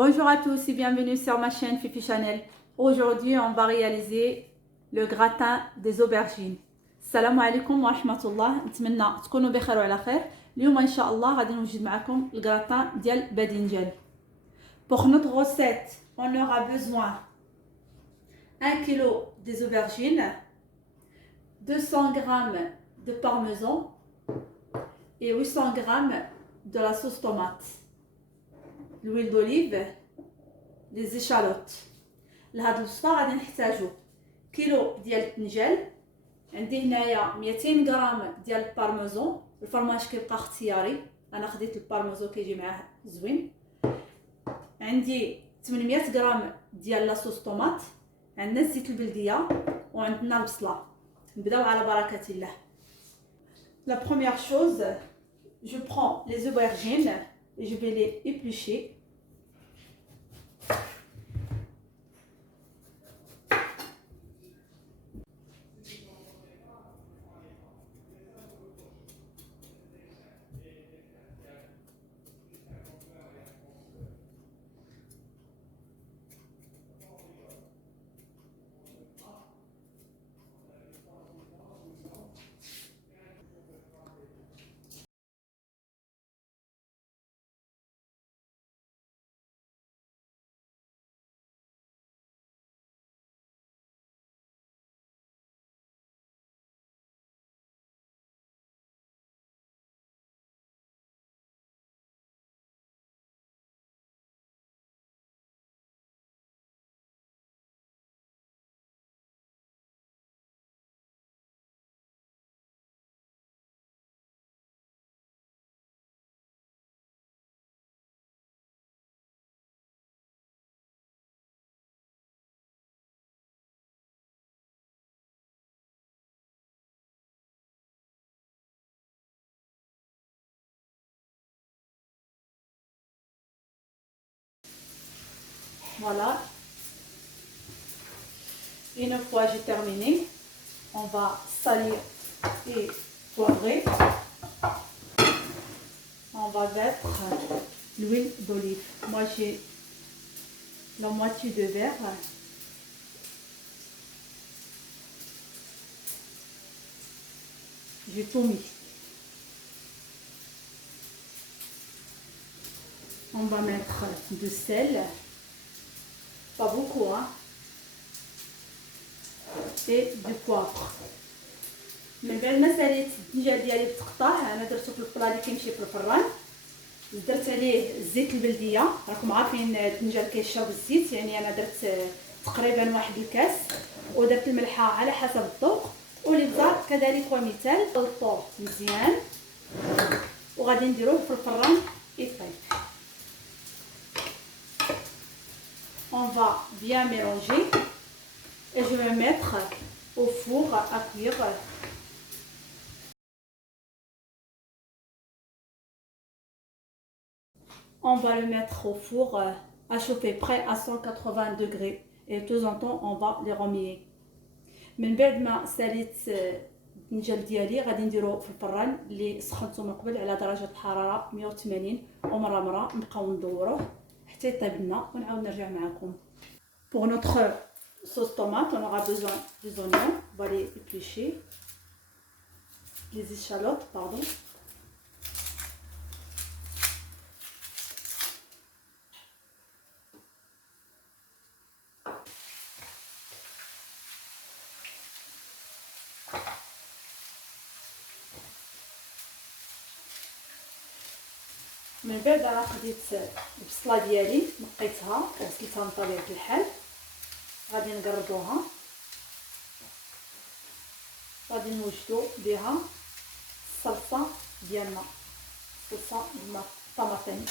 Bonjour à tous et bienvenue sur ma chaîne Fifi Channel. Aujourd'hui, on va réaliser le gratin des aubergines. Salam alaikum wa rahmatullah. نتمنى تكونوا بخير وعلى خير. اليوم ان شاء الله غادي نوجد معكم الgratin ديال باذنجان. Pour notre recette, on aura besoin 1 kg des aubergines, 200 g de parmesan et 800 g de la sauce tomate, l'huile d'olive, les échalotes. لهاد الوصفه غادي نحتاجو كيلو ديال البتنجان، عندي هنايا 200 غرام ديال البارميزون. الفرماج كيبقى اختياري، انا خديت البارميزون كيجي معاه زوين. عندي 800 غرام ديال لاصوص طوماط، عندنا الزيت البلديه وعندنا البصله. نبداو على بركه الله. La première chose, je prends les aubergines et je vais les éplucher. Voilà. Une fois j'ai terminé, on va salir et poivrer. On va mettre l'huile d'olive. Moi j'ai la moitié de verre. J'ai tout mis. On va mettre du sel. Pas beaucoup, hein. Et du poivre. من بعد ما ساليت الدجاج ديالي بالتقطاع، انا درتو في البلا اللي كيمشي في الفران، درت عليه الزيت البلديه. راكم عارفين الدجاج كيشرب الزيت، يعني انا درت تقريبا واحد الكاس، ودرت الملحه على حسب الذوق، والابزار كذلك ومثال. نخلطوه مزيان وغادي نديروه في الفران يطيب. On va bien mélanger et je vais mettre au four à cuire. On va le mettre au four à chauffer près à 180 degrés et de temps en temps on va les remuer. من بعد ما ساليت الدنجال ديالي غادي نديروه في الفران اللي سخنته من قبل على درجه حراره 180، ومره نبقاو ندوروه حتى يطيب لنا ونعاود نرجع معكم. Pour notre sauce tomate, on aura besoin des oignons, on va les éplucher, les échalotes, pardon. من بعد راه خديت البصله ديالي نقيتها وغسلتها من طبيعه الحال، غادي نقربوها، غادي نوجدو بها الصلصه ديالنا، الصلصه الطماطم.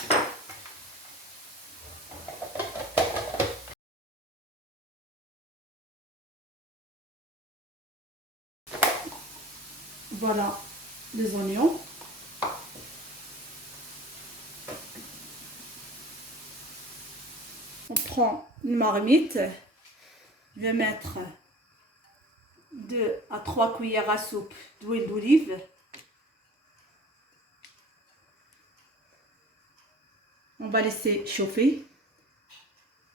Voilà les oignons. On prend une marmite, je vais mettre 2 à 3 cuillères à soupe d'huile d'olive. On va laisser chauffer.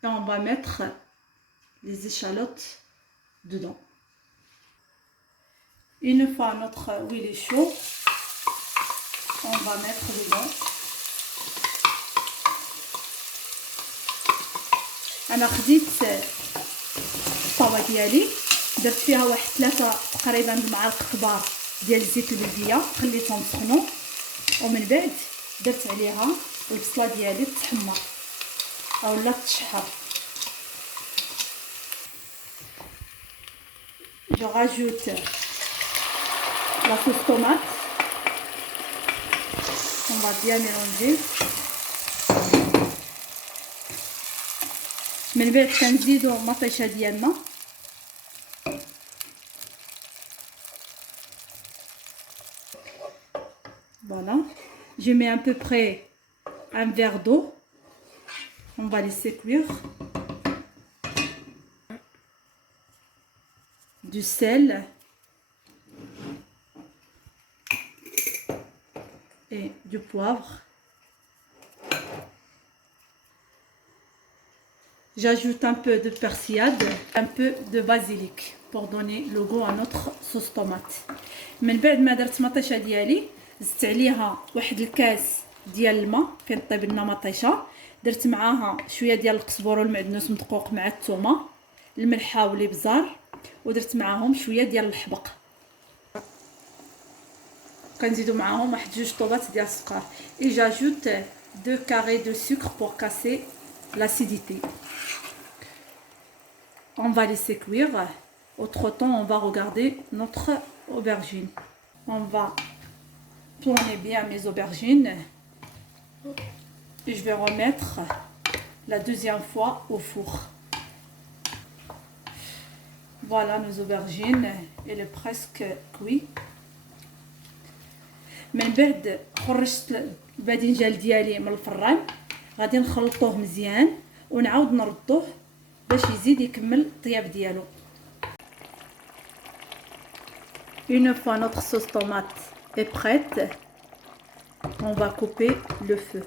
et on va mettre les échalotes dedans. Une fois notre huile est chaud, on va mettre dedans. انا خديت الطاوه ديالي درت فيها واحد 3 تقريبا المعالق كبار ديال زيت اللوبيا، خليتهم سخنوا ومن بعد درت عليها البصله ديالي تحمر اولا تشحر. je rajoute la sauce tomate, on va bien mélanger. من بعد كنزيدو مطيشه ديالنا، voilà. Je mets à peu près un verre d'eau, on va laisser cuire. Du sel et du poivre. J'ajoute un peu de persillade, un peu de basilic pour donner le goût à notre sauce tomate. من بعد ما درت مطيشه ديالي زدت عليها واحد الكاس ديال الماء فين طيب لنا مطيشه، درت معاها شويه ديال القزبر والمعدنوس مدقوق مع الثومه، الملحه والابزار، ودرت معاهم شويه ديال الحبق. كنزيدو معاهم واحد 2 طوبات ديال السكر. et j'ajoute 2 carrés de sucre pour casser l'acidité. On va laisser cuire. Autre temps, on va regarder notre aubergine. On va tourner bien mes aubergines et je vais remettre la deuxième fois au four. Voilà nos aubergines, elle est presque cuite. من بعد خرجت الباذنجان ديالي من الفران، غادي نخلطوه مزيان ونعاود نردوه باش يزيد يكمل الطياب ديالو. Une fois notre sauce tomate est prête, on va couper le feu.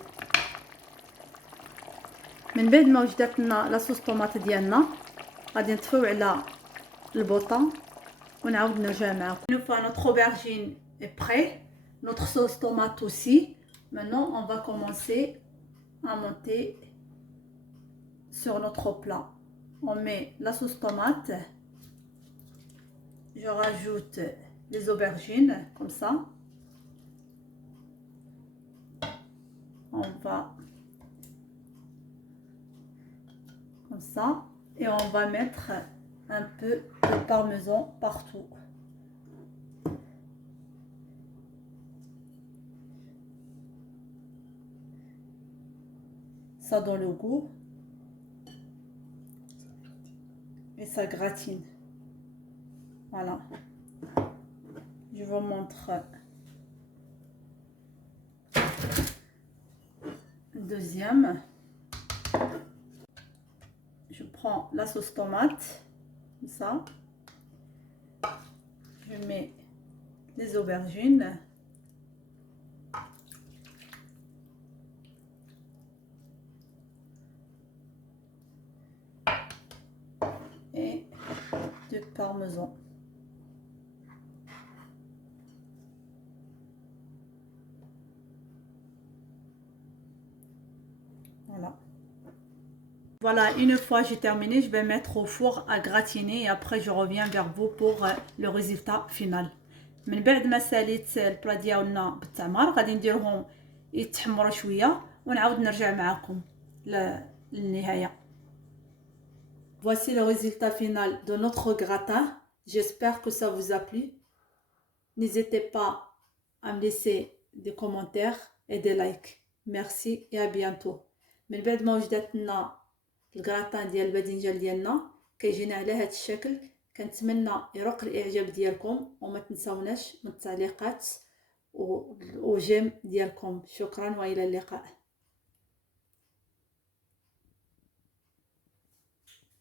من بعد ما وجدت لنا لا صوص طوماط ديالنا غادي نطفيو على البوطه ونعاود نرجع معاكم. Une fois notre aubergine est prête, notre sauce tomate aussi. Maintenant on va commencer à monter sur notre plat. On met la sauce tomate, je rajoute les aubergines comme ça, on va comme ça et on va mettre un peu de parmesan partout. Ça donne le goût et ça gratine. Voilà, je vous montre le deuxième. Je prends la sauce tomate comme ça, je mets les aubergines, et du parmesan. Voilà, une fois j'ai terminé, je vais mettre au four à gratiner et après je reviens vers vous pour le résultat final. من بعد ما ساليت البلا ديالنا بالتمر غادي نديرهم يتحمروا شويه ونعاود نرجع معكم للنهايه. Voici le résultat final de notre gratin. J'espère que ça vous a plu. N'hésitez pas à me laisser des commentaires et des likes. Merci et à bientôt. من بعد ما وجدت لنا الكراتان ديال الباذنجان ديالنا كيجينا على هذا الشكل، كنتمنى يروق الاعجاب ديالكم وما تنساوناش من التعليقات وجيم ديالكم. شكرا والى اللقاء.